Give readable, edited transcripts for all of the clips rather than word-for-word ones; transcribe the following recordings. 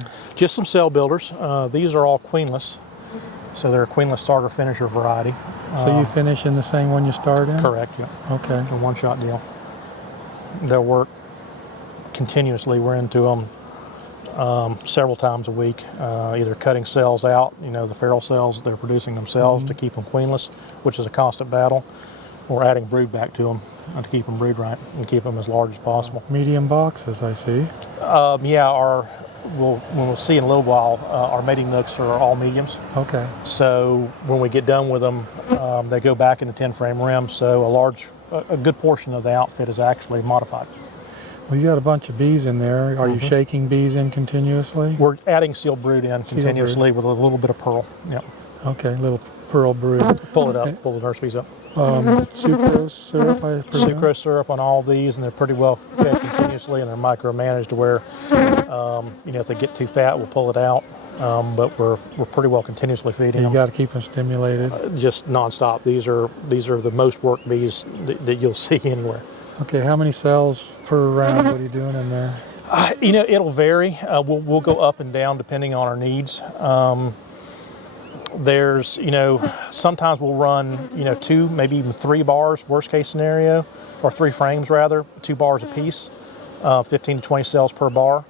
there? Just some cell builders. These are all queenless, so they're a queenless starter finisher variety. So you finish in the same one you start in? Correct, yeah. Okay. A one-shot deal. They'll work continuously. We're into them several times a week, either cutting cells out, the feral cells they're producing themselves to keep them queenless, which is a constant battle, or adding brood back to them to keep them brood right and keep them as large as possible. Medium boxes, I see. Yeah, we'll see in a little while, our mating nooks are all mediums. Okay. So when we get done with them, they go back into 10-frame rims, so a good portion of the outfit is actually modified. Well, you got a bunch of bees in there. Are you shaking bees in continuously? We're adding sealed brood in continuously with a little bit of pearl. Yep. Okay, little pearl brood. Pull it up, pull the nurse bees up. Sucrose syrup, I presume? Sucrose syrup on all these, and they're pretty well fed continuously, and they're micromanaged to where, if they get too fat, we'll pull it out. But we're pretty well continuously feeding them. You got to keep them stimulated. Just nonstop. These are the most worked bees that you'll see anywhere. Okay, how many cells per round? What are you doing in there? It'll vary. We'll go up and down depending on our needs. There's, sometimes we'll run, 2, maybe even 3 bars, worst case scenario, or 3 frames rather, 2 bars apiece, 15 to 20 cells per bar.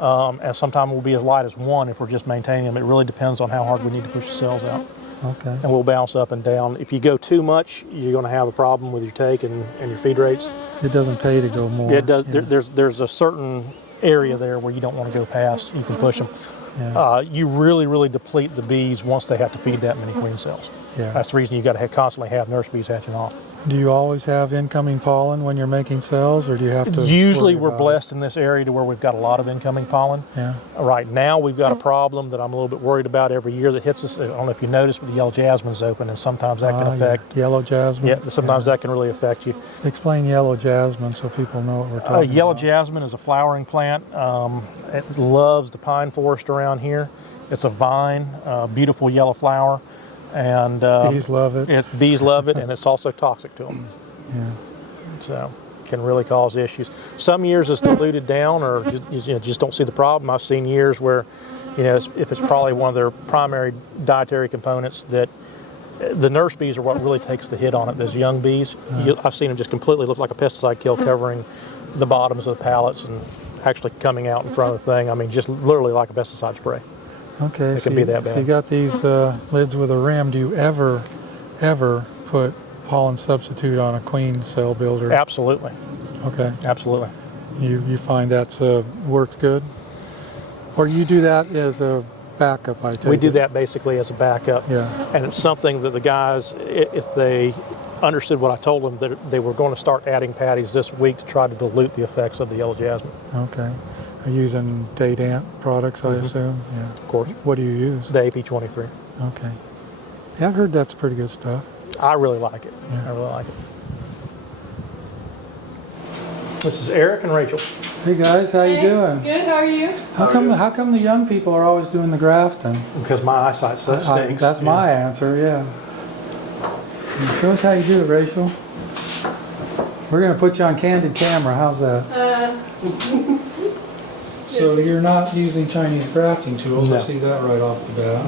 And sometimes we'll be as light as 1 if we're just maintaining them. It really depends on how hard we need to push the cells out. Okay. And we'll bounce up and down. If you go too much, you're going to have a problem with your take and your feed rates. It doesn't pay to go more. It does. Yeah. There's a certain area there where you don't want to go past. You can push them. Yeah. You really, really deplete the bees once they have to feed that many queen cells. Yeah. That's the reason you got to constantly have nurse bees hatching off. Do you always have incoming pollen when you're making cells, or do you have to? Usually we're blessed in this area to where we've got a lot of incoming pollen. Yeah. Right now we've got a problem that I'm a little bit worried about every year that hits us. I don't know if you noticed, but the yellow jasmine's open, and sometimes that can affect. Yeah. Yellow jasmine. Yeah, sometimes that can really affect you. Explain yellow jasmine so people know what we're talking about. Yellow jasmine is a flowering plant. It loves the pine forest around here. It's a vine, beautiful yellow flower. And bees love it. Bees love it, and it's also toxic to them. Yeah. So can really cause issues. Some years it's diluted down, or just don't see the problem. I've seen years where, if it's probably one of their primary dietary components, that the nurse bees are what really takes the hit on it. Those young bees, I've seen them just completely look like a pesticide kill, covering the bottoms of the pallets and actually coming out in front of the thing. I mean, just literally like a pesticide spray. Okay, it can be that bad. So you got these lids with a rim. Do you ever put pollen substitute on a queen cell builder? Absolutely. Okay. Absolutely. You find that's worked good? Or you do that as a backup, I take it? We do that basically as a backup. Yeah. And it's something that the guys, if they understood what I told them, that they were going to start adding patties this week to try to dilute the effects of the yellow jasmine. Okay. Are you using date ant products, I assume? Yeah. Of course. What do you use? The AP23. Okay. Yeah, I've heard that's pretty good stuff. I really like it. Yeah. I really like it. This is Eric and Rachel. Hey guys, how you doing? Good, how are you? How come the young people are always doing the grafting? Because my eyesight stinks. That's my answer, yeah. Show us how you do it, Rachel. We're going to put you on candid camera. How's that? So you're not using Chinese grafting tools. No. I see that right off the bat.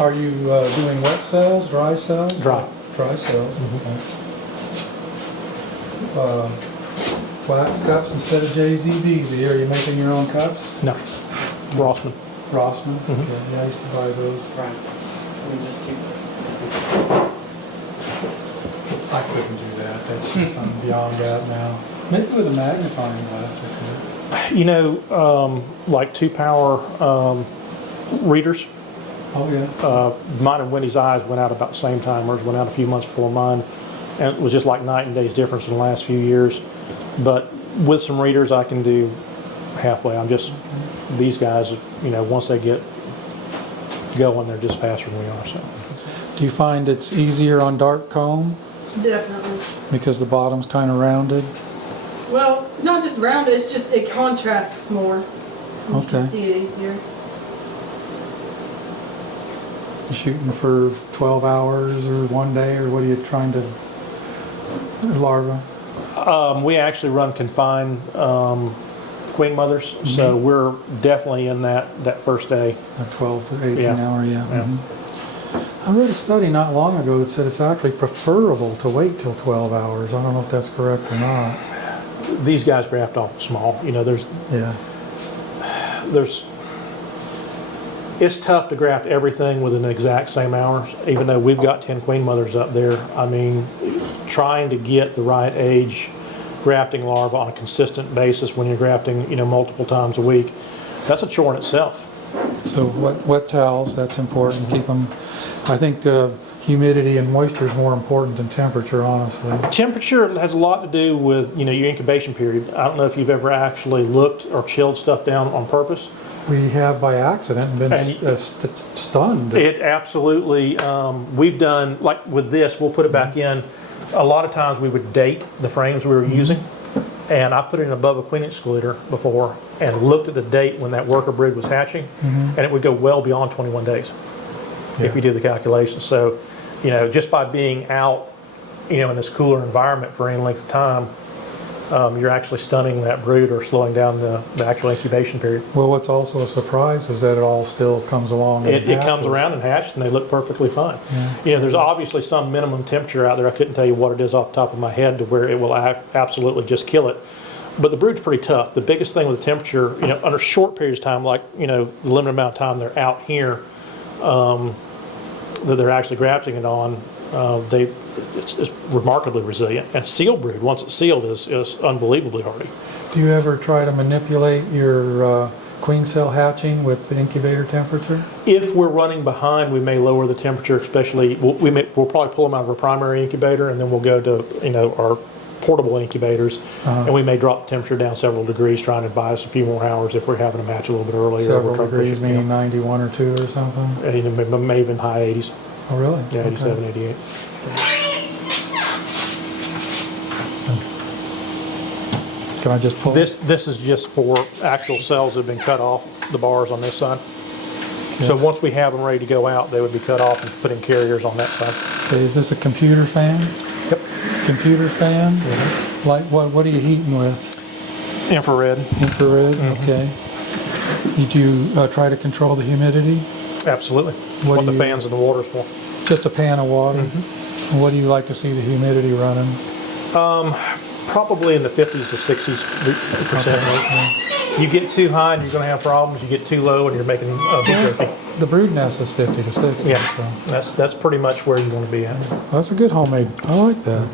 Are you doing wet cells, dry cells? Dry. Dry cells. Okay. Wax cups instead of JZBZ. Are you making your own cups? No. Rossman. Rossman? Okay. Yeah, I used to buy those. Right. We just keep I couldn't do that. That's just, I'm beyond that now. Maybe with a magnifying glass I could. Like 2-power readers. Oh yeah. Mine and Wendy's eyes went out about the same time. Hers went out a few months before mine. And it was just like night and day's difference in the last few years. But with some readers, I can do halfway. These guys, once they get going, they're just faster than we are. So. Do you find it's easier on dark comb? Definitely. Because the bottom's kind of rounded? Well, not just rounded, it's just it contrasts more. You Okay. can see it easier. You shooting for 12 hours or one day, or what are you trying to, larva? We actually run confined queen mothers, so we're definitely in that first day. A 12 to 18 Yeah. hour, yeah. Yeah. I read a study not long ago that said it's actually preferable to wait till 12 hours. I don't know if that's correct or not. These guys graft off small. You know, Yeah. it's tough to graft everything within the exact same hours, even though we've got 10 queen mothers up there. I mean, trying to get the right age grafting larva on a consistent basis when you're grafting, you know, multiple times a week, that's a chore in itself. So wet towels, that's important. Keep them. I think humidity and moisture is more important than temperature, honestly. Temperature has a lot to do with, you know, your incubation period. I don't know if you've ever actually looked or chilled stuff down on purpose. We have by accident been stunned. It absolutely, we've done, like with this, we'll put it back in. A lot of times we would date the frames we were using, and I put it in above a queen excluder before and looked at the date when that worker brood was hatching, and it would go well beyond 21 days if you do the calculations. So, you know, just by being out, you know, in this cooler environment for any length of time, you're actually stunning that brood or slowing down the actual incubation period. Well, what's also a surprise is that it all still comes along. And It comes hatches. around and hatched, and they look perfectly fine. Yeah. You know, there's obviously some minimum temperature out there. I couldn't tell you what it is off the top of my head to where it will absolutely just kill it. But the brood's pretty tough. The biggest thing with temperature, you know, under short periods of time, like, you know, the limited amount of time they're out here that they're actually grafting it on, it's remarkably resilient. And sealed brood, once it's sealed, is unbelievably hardy. Do you ever try to manipulate your queen cell hatching with the incubator temperature? If we're running behind, we may lower the temperature, especially, we'll probably pull them out of our primary incubator, and then we'll go to, you know, our portable incubators, and we may drop the temperature down several degrees, trying to buy us a few more hours if we're having them hatch a little bit earlier. Several We're degrees, pushing, meaning 91 or 2 or something? and maybe even high 80s. Oh, really? Yeah, Okay. 87, 88. Can I just pull? This is just for actual cells that have been cut off, the bars on this side. So once we have them ready to go out, they would be cut off and put in carriers on that side. Okay, is this a computer fan? Yep. Computer fan? Like what are you heating with? Infrared. Infrared? Okay. Did you try to control the humidity? Absolutely. What the fans in the water's for. Just a pan of water? What do you like to see the humidity running? Probably in the 50s to 60% range. You get too high and you're going to have problems. You get too low and you're making beef jerky. The brood nest is 50 to 60. Yeah, So. that's pretty much where you want to be at. That's a good homemade. I like that.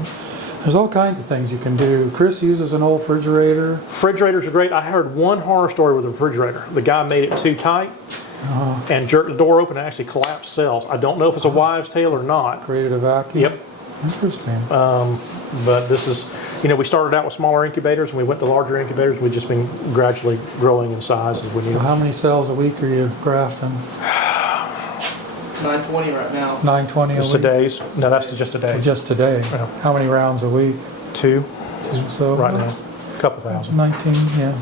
There's all kinds of things you can do. Chris uses an old refrigerator. Refrigerators are great. I heard one horror story with a refrigerator. The guy made it too tight and jerked the door open and actually collapsed cells. I don't know if it's a wives' tale or not. Created a vacuum. Yep. Interesting. But this is, you know, we started out with smaller incubators and we went to larger incubators. We've just been gradually growing in size as we So need. how many cells a week are you grafting? 920 right now. 920 a It's week? today's. No, that's just today. Just today. Yeah. How many rounds a week? Two So right now. A couple thousand. 19, yeah.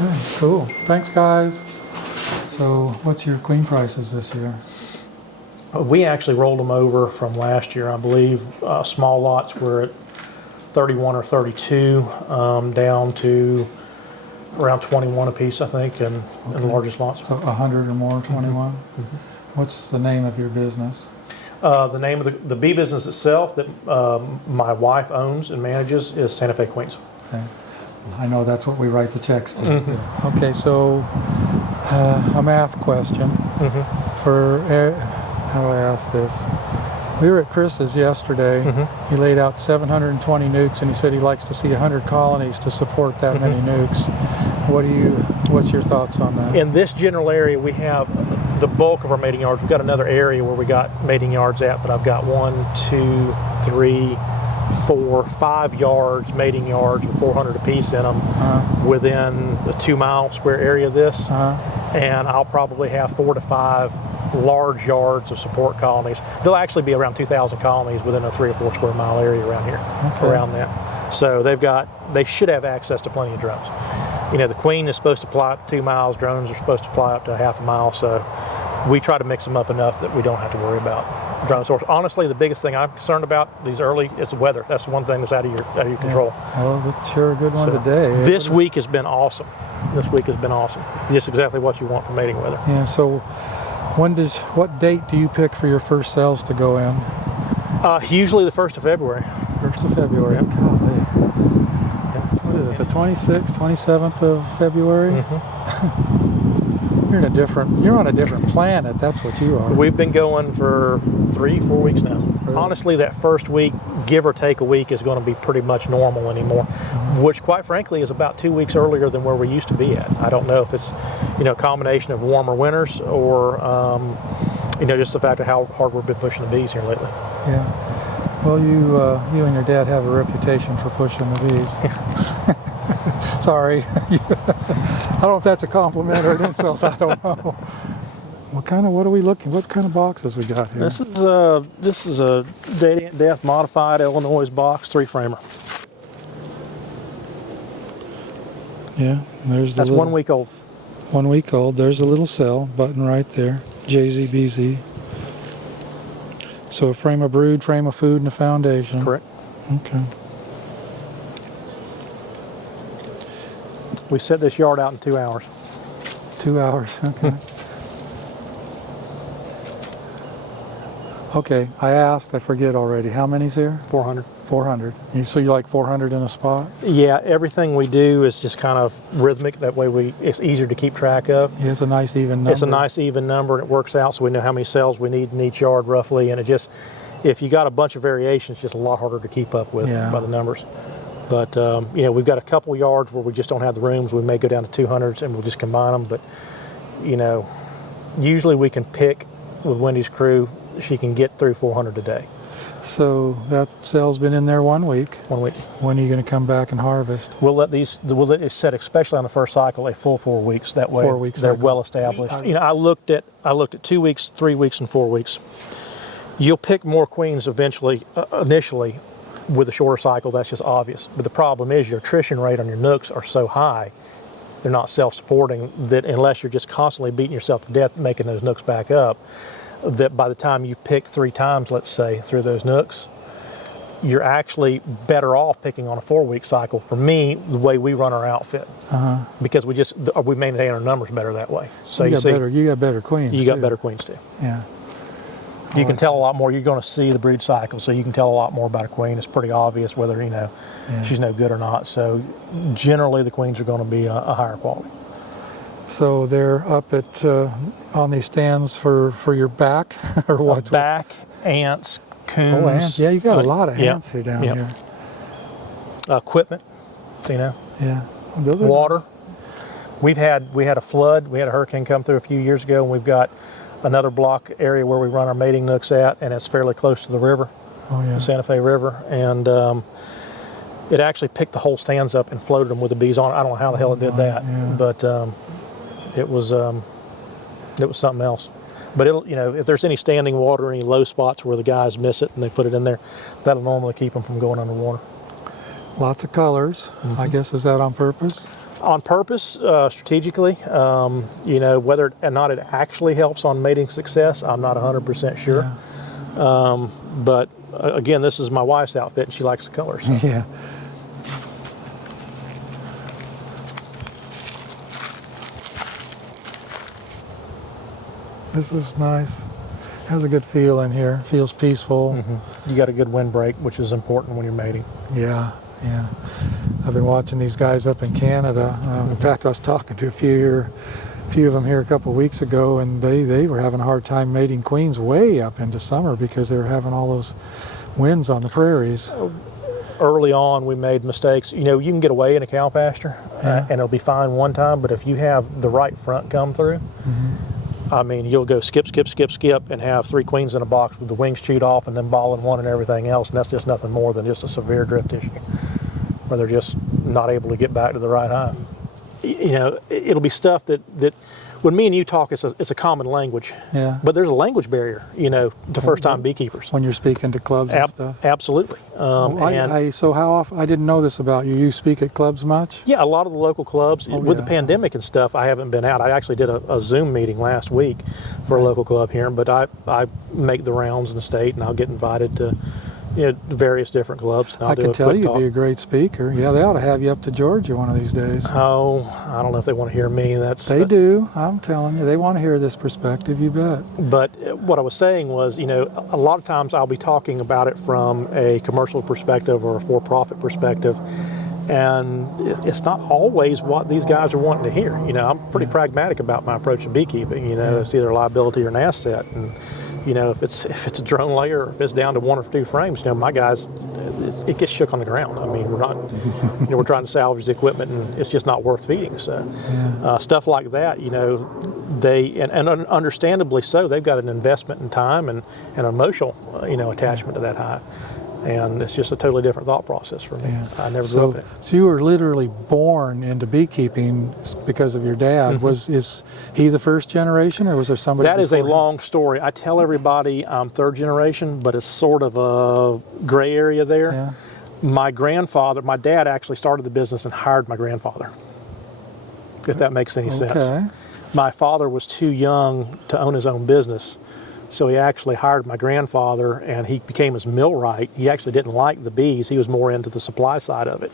Okay, cool. Thanks, guys. So what's your queen prices this year? We actually rolled them over from last year, I believe. Small lots were at 31 or 32, down to around 21 a piece, I think, and the largest lots. So 100 or more, 21? What's the name of your business? The name of the bee business itself that my wife owns and manages is Santa Fe Queens. Okay. I know that's what we write the checks to. Okay, so a math question. For how do I ask this? We were at Chris's yesterday. He laid out 720 nukes, and he said he likes to see 100 colonies to support that many nukes. What's your thoughts on that? In this general area, we have the bulk of our mating yards. We've got another area where we got mating yards at, but I've got 1, 2, 3, 4, 5 yards, mating yards with 400 apiece in them within the 2 mile square area of this. And I'll probably have 4 to 5 large yards of support colonies. There'll actually be around 2,000 colonies within a 3 or 4 square mile area around here, around that. So they should have access to plenty of drones. You know, the queen is supposed to fly up 2 miles, drones are supposed to fly up to a half a mile, so we try to mix them up enough that we don't have to worry about drone source. Honestly, the biggest thing I'm concerned about these early is the weather. That's the one thing that's out of your control. Well, that's sure a good one So, today. This week has been awesome. This week has been awesome. Just exactly what you want for mating weather. Yeah. So, what date do you pick for your first cells to go in? Usually the 1st of February. 1st of February. Yep. Golly. What is it? The 26th, 27th of February. You're on a different planet. That's what you are. We've been going for 3-4 weeks now. Really? Honestly, that first week, give or take a week, is going to be pretty much normal anymore, which quite frankly is about 2 weeks earlier than where we used to be at. I don't know if it's, a combination of warmer winters or, just the fact of how hard we've been pushing the bees here lately. Yeah. Well, you and your dad have a reputation for pushing the bees. Sorry. I don't know if that's a compliment or an insult. I don't know. What are we looking? What kind of boxes we got here? This is a death modified Illinois box 3-framer. Yeah. There's the That's 1 week old. 1 week old. There's a little cell button right there. JZBZ. So a frame of brood, frame of food, and a foundation. Correct. Okay. We set this yard out in 2 hours. 2 hours. Okay. Okay. I asked. I forget already. How many's here? 400. 400. So you like 400 in a spot? Yeah, everything we do is just kind of rhythmic. That way it's easier to keep track of. Yeah, it's a nice even number. It's a nice even number, and it works out so we know how many cells we need in each yard roughly. And if you got a bunch of variations, it's just a lot harder to keep up with by the numbers. But, we've got a couple yards where we just don't have the rooms. We may go down to 200s and we'll just combine them. But, usually we can pick with Wendy's crew, she can get through 400 a day. So that cell's been in there 1 week. 1 week. When are you going to come back and harvest? We'll let it set, especially on the first cycle, a full 4 weeks. That way 4 weeks they're cycle. well established. I looked at 2 weeks, 3 weeks, and 4 weeks. You'll pick more queens initially with a shorter cycle. That's just obvious. But the problem is your attrition rate on your nooks are so high, they're not self-supporting, that unless you're just constantly beating yourself to death making those nooks back up, that by the time you've picked 3 times, let's say, through those nooks, you're actually better off picking on a 4-week cycle. For me, the way we run our outfit, because we maintain our numbers better that way. So you got better queens. You got better queens too. Yeah. You can tell a lot more. You're going to see the breed cycle, so you can tell a lot more about a queen. It's pretty obvious whether she's no good or not. So generally, the queens are going to be a higher quality. So they're up at on these stands for your back or what? Back, ants, coons. Oh, ants. Yeah, you got a lot of ants here down here. Equipment, Yeah. Those are water. Nice. We had a flood. We had a hurricane come through a few years ago, and we've got another block area where we run our mating nooks at, and it's fairly close to the river, the Santa Fe River, and it actually picked the whole stands up and floated them with the bees on it. I don't know how the hell it did that, but it was something else. But if there's any standing water, any low spots where the guys miss it and they put it in there, that'll normally keep them from going underwater. Lots of colors. I guess, is that on purpose? On purpose, strategically, whether or not it actually helps on mating success, I'm not 100% sure. Yeah. But again, this is my wife's outfit, and she likes the colors. So. Yeah. This is nice. Has a good feel in here. Feels peaceful. You got a good windbreak, which is important when you're mating. Yeah. I've been watching these guys up in Canada. In fact, I was talking to a few of them here a couple of weeks ago, and they were having a hard time mating queens way up into summer because they were having all those winds on the prairies. Early on, we made mistakes. You can get away in a cow pasture, and it'll be fine one time, but if you have the right front come through, I mean, you'll go skip, and have 3 queens in a box with the wings chewed off and then ball in one and everything else, and that's just nothing more than just a severe drift issue, where they're just not able to get back to the right hive. It'll be stuff that when me and you talk, it's a common language. Yeah. But there's a language barrier, to first-time beekeepers. When you're speaking to clubs and stuff. Absolutely. So how often? I didn't know this about you. You speak at clubs much? Yeah, a lot of the local clubs. With the yeah. pandemic and stuff, I haven't been out. I actually did a Zoom meeting last week for a local club here, but I make the rounds in the state, and I'll get invited to various different clubs. And I'll I do can a tell quick you'd talk. be a great speaker. Yeah, they ought to have you up to Georgia one of these days. Oh, I don't know if they want to hear me. They do. I'm telling you, they want to hear this perspective. You bet. But what I was saying was, a lot of times I'll be talking about it from a commercial perspective or a for-profit perspective, and it's not always what these guys are wanting to hear. I'm pretty pragmatic about my approach to beekeeping. It's either a liability or an asset, and if it's a drone layer or if it's down to 1 or 2 frames, my guys, it gets shook on the ground. I mean, we're not, we're trying to salvage the equipment, and it's just not worth feeding. So stuff like that, they and understandably so, they've got an investment in time and an emotional, attachment to that hive. And it's just a totally different thought process for me. Yeah. I never grew up in it. So you were literally born into beekeeping because of your dad. Is he the first generation, or was there somebody That is a before him? long story. I tell everybody I'm 3rd generation, but it's sort of a gray area there. Yeah. My dad actually started the business and hired my grandfather, if that makes any sense. Okay. My father was too young to own his own business, so he actually hired my grandfather, and he became his millwright. He actually didn't like the bees. He was more into the supply side of it,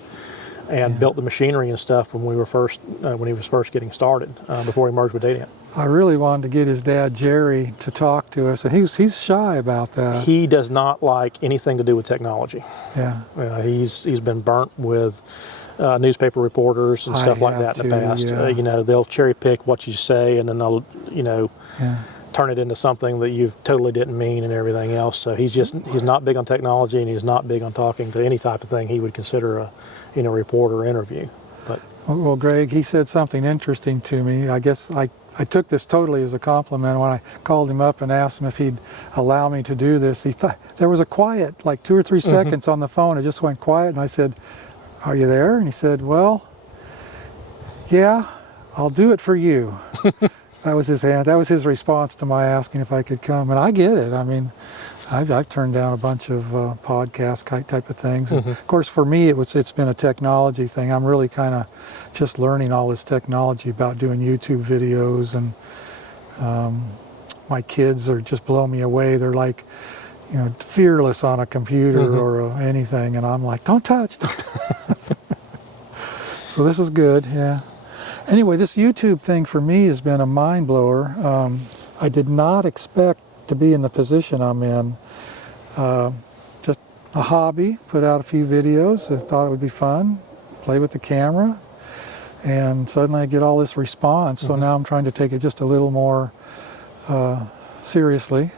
and built the machinery and stuff when he was first getting started, before he merged with Dadant. I really wanted to get his dad, Jerry, to talk to us, and he's shy about that. He does not like anything to do with technology. Yeah. He's been burnt with newspaper reporters and stuff like that in the past. Yeah. They'll cherry pick what you say, and then they'll turn it into something that you totally didn't mean and everything else. So he's not big on technology, and he's not big on talking to any type of thing he would consider a reporter interview. But Well, Greg, he said something interesting to me. I guess I took this totally as a compliment when I called him up and asked him if he'd allow me to do this. He thought there was a quiet, like 2 or 3 seconds on the phone. It just went quiet, and I said, "Are you there?" And he said, "Well, yeah, I'll do it for you." That was his response to my asking if I could come. And I get it. I mean, I've turned down a bunch of podcast type of things. And of course, for me, it's been a technology thing. I'm really kind of just learning all this technology about doing YouTube videos, and my kids are just blow me away. They're like, fearless on a computer or anything, and I'm like, don't touch. So this is good, yeah. Anyway, this YouTube thing for me has been a mind blower. I did not expect to be in the position I'm in. Just a hobby, put out a few videos. I thought it would be fun, play with the camera, and suddenly I get all this response. So now I'm trying to take it just a little more seriously,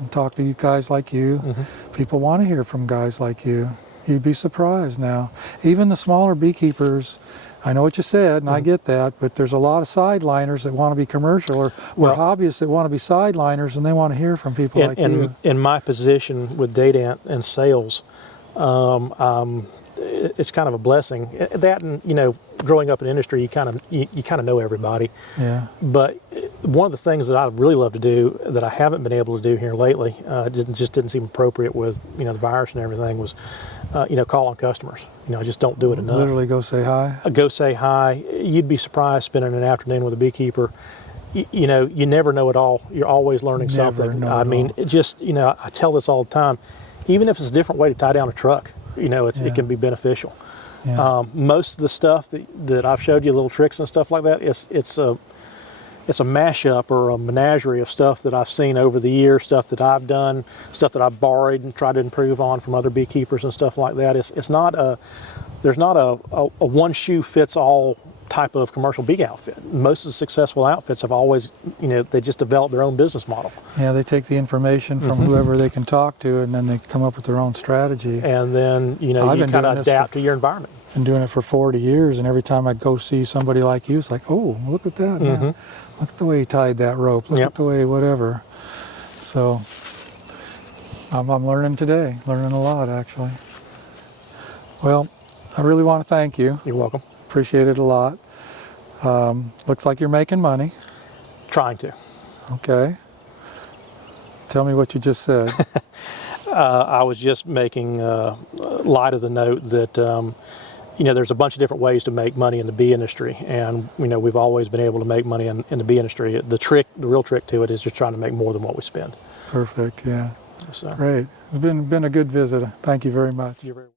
and talk to you guys like you. People want to hear from guys like you. You'd be surprised now. Even the smaller beekeepers, I know what you said, and I get that, but there's a lot of sideliners that want to be commercial, or hobbyists that want to be sideliners, and they want to hear from people like you. In my position with Dadant and sales, it's kind of a blessing. That, and growing up in industry, you kind of know everybody. Yeah. But one of the things that I really love to do that I haven't been able to do here lately, just didn't seem appropriate with the virus and everything, was call on customers. I just don't do it enough. Literally go say hi. Go say hi. You'd be surprised spending an afternoon with a beekeeper. You never know it all. You're always learning something. I mean, I tell this all the time. Even if it's a different way to tie down a truck, it can be beneficial. Yeah. Most of the stuff that I've showed you, little tricks and stuff like that, it's a mashup or a menagerie of stuff that I've seen over the years, stuff that I've done, stuff that I've borrowed and tried to improve on from other beekeepers and stuff like that. There's not a one shoe fits all type of commercial bee outfit. Most of the successful outfits have always, they just develop their own business model. Yeah, they take the information from whoever they can talk to, and then they come up with their own strategy. And then, you kind of adapt to your environment. Been doing it for 40 years, and every time I go see somebody like you, it's like, oh, look at that. Man. Look at the way he tied that rope. Look at the way whatever. So I'm learning today, learning a lot, actually. Well, I really want to thank you. You're welcome. Appreciate it a lot. Looks like you're making money. Trying to. Okay. Tell me what you just said. I was just making light of the note that there's a bunch of different ways to make money in the bee industry, and we've always been able to make money in the bee industry. The real trick to it is just trying to make more than what we spend. Perfect. Yeah. So, Great. It's been a good visit. Thank you very much. you're very